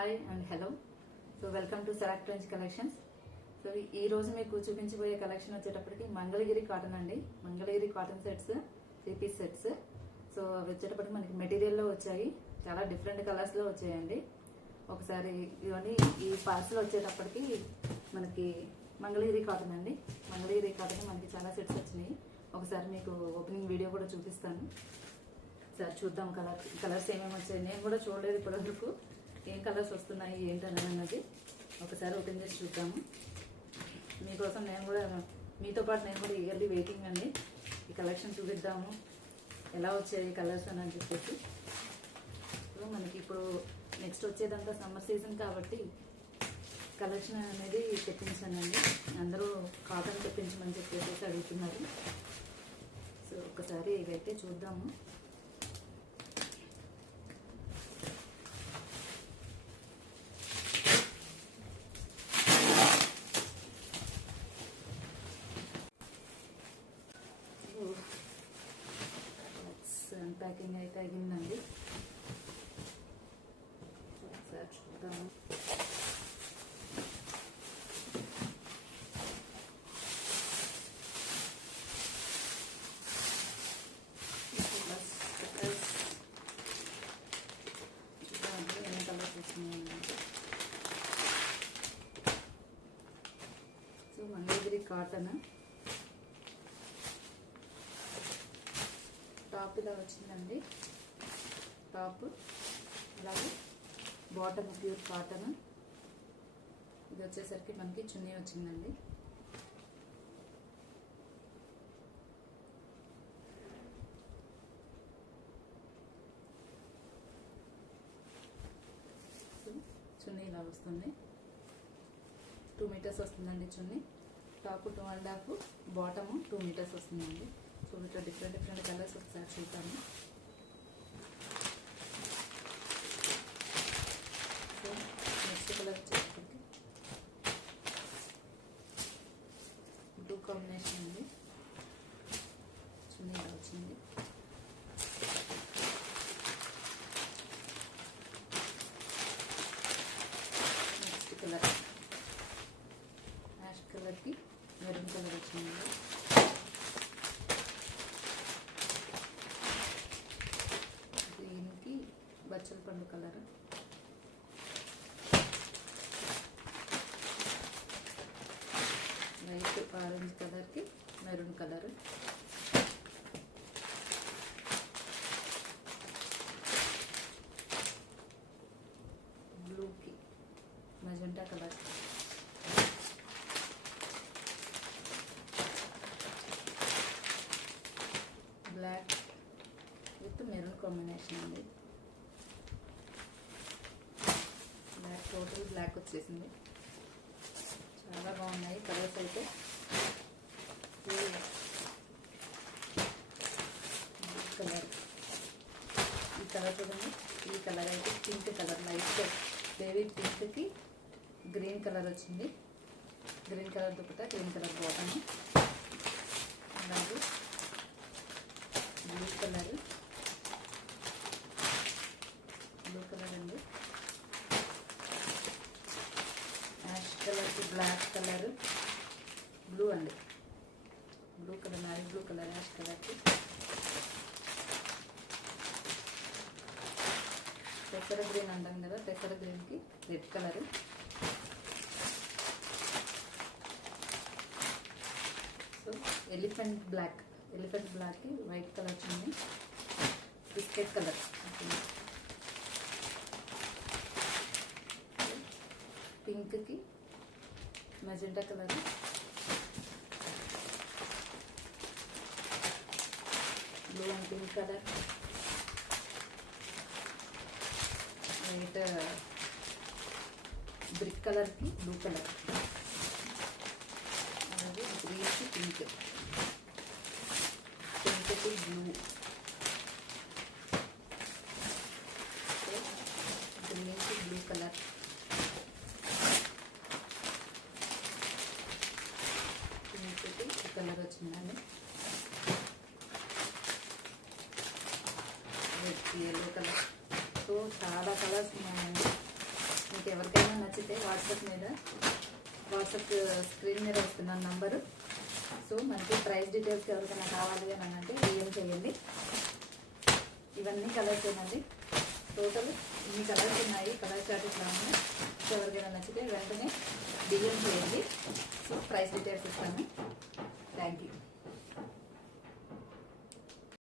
Hi and hello. So welcome to select range collections. So ఈ రోజు మీకు చూపించబోయే కలెక్షన్ వచ్చేటప్పటికి మంగళగిరి కాటన్ అండి. Mangalagiri cotton sets, 3 piece sets. So అవి వచ్చేటప్పటికి మనకి మెటీరియల్లో వచ్చాయి, చాలా డిఫరెంట్ కలర్స్లో వచ్చాయండి. ఒకసారి ఇవన్నీ ఈ పార్సల్ వచ్చేటప్పటికి మనకి మంగళగిరి కాటన్ అండి. మంగళగిరి కాటన్ మనకి చాలా సెట్స్ వచ్చినాయి. ఒకసారి మీకు ఓపెనింగ్ వీడియో కూడా చూపిస్తాను. సార్ చూద్దాం కలర్స్ ఏమేమి వచ్చాయి. నేను కూడా చూడలేదు ఇప్పటివరకు ఏం కలర్స్ వస్తున్నాయి ఏంటని అన్నది. ఒకసారి ఓపెన్ చేసి చూద్దాము. మీకోసం నేను కూడా మీతో పాటు నేను కూడా ఇయర్లీ వెయిటింగ్ అండి. ఈ కలెక్షన్ చూపిద్దాము ఎలా వచ్చాయి కలర్స్ అని చెప్పేసి. సో మనకి ఇప్పుడు నెక్స్ట్ వచ్చేదంతా సమ్మర్ సీజన్ కాబట్టి కలెక్షన్ అనేది తెప్పించానండి. అందరూ కాటన్ తెప్పించమని చెప్పేసి అడుగుతున్నారు. సో ఒకసారి ఇవైతే చూద్దాము. ప్యాకింగ్ అయితే అయిందండి. ఒకసారి చూద్దాము. ఎన్ని కలర్స్ వస్తున్నాయండి. సో మంగళగిరి కాటన్ టాప్ ఇలా వచ్చిందండి. టాప్ అలాగే బాటమ్ ప్యూర్ కాటన్. ఇది వచ్చేసరికి మనకి చున్నీ వచ్చిందండి. చున్నీ ఇలా వస్తుంది. 2 మీటర్స్ వస్తుందండి చున్నీ. టాప్ 2.5, బాటము 2 మీటర్స్ వస్తుందండి. సో ఇట్లా డిఫరెంట్ కలర్స్ ఒకసారి చూద్దాము. సో నెక్స్ట్ కలర్ వచ్చేసరికి బ్లూ కాంబినేషన్ అండి. చున్నీ ఇలా వచ్చింది. నెక్స్ట్ కలర్ యాష్ కలర్కి మెరూన్ కలర్ వచ్చింది. బచ్చల పండు కలర్, లైట్ ఆరెంజ్ కలర్కి మెరూన్ కలర్, బ్లూకి magenta colour, black with maroon combination అండి. టోటల్ బ్లాక్ వచ్చేసింది. చాలా బాగున్నాయి కలర్స్ అయితే. కలర్ ఈ కలర్ చూడండి. ఈ కలర్ అయితే పింక్ కలర్, లైట్ బేబీ పింక్కి గ్రీన్ కలర్ వచ్చింది. Green colour dupatta, green colour bottom. అలాగే బ్లూ కలర్ అండి. యాష్ కలర్కి బ్లాక్ కలర్, బ్లూ అండి. బ్లూ కలర్, నారీ బ్లూ కలర్, యాష్ కలర్కి పెసర గ్రీన్ అంటాం కదా, పెసర గ్రీన్కి రెడ్ కలర్. సో ఎలిఫెంట్ బ్లాక్కి వైట్ కలర్ వచ్చింది. బిస్కెట్ కలర్ పింక్కి magenta colour, blue and pink colour, white brick కలర్కి బ్లూ కలర్, అలాగే గ్రీన్కి పింక్కి బ్లూ, గ్రీన్కి బ్లూ కలర్, కలర్ వచ్చిందండి. Red, yellow colour. సో చాలా కలర్స్ ఉన్నాయండి. మీకు ఎవరికైనా నచ్చితే వాట్సాప్ స్క్రీన్ మీద వస్తున్నాను నంబరు. సో మనకి ప్రైస్ డీటెయిల్స్ ఎవరికైనా కావాలి అని అంటే డిఎం చేయండి. ఇవన్నీ కలర్స్ ఏనండి, టోటల్ ఇన్ని కలర్స్ ఉన్నాయి, కలర్ చార్ట్ ఇట్లా ఉన్నాయి. సో ఎవరికైనా నచ్చితే వెంటనే డిఎం చేయండి. సో ప్రైస్ డీటెయిల్స్ ఇస్తాను. Thank you.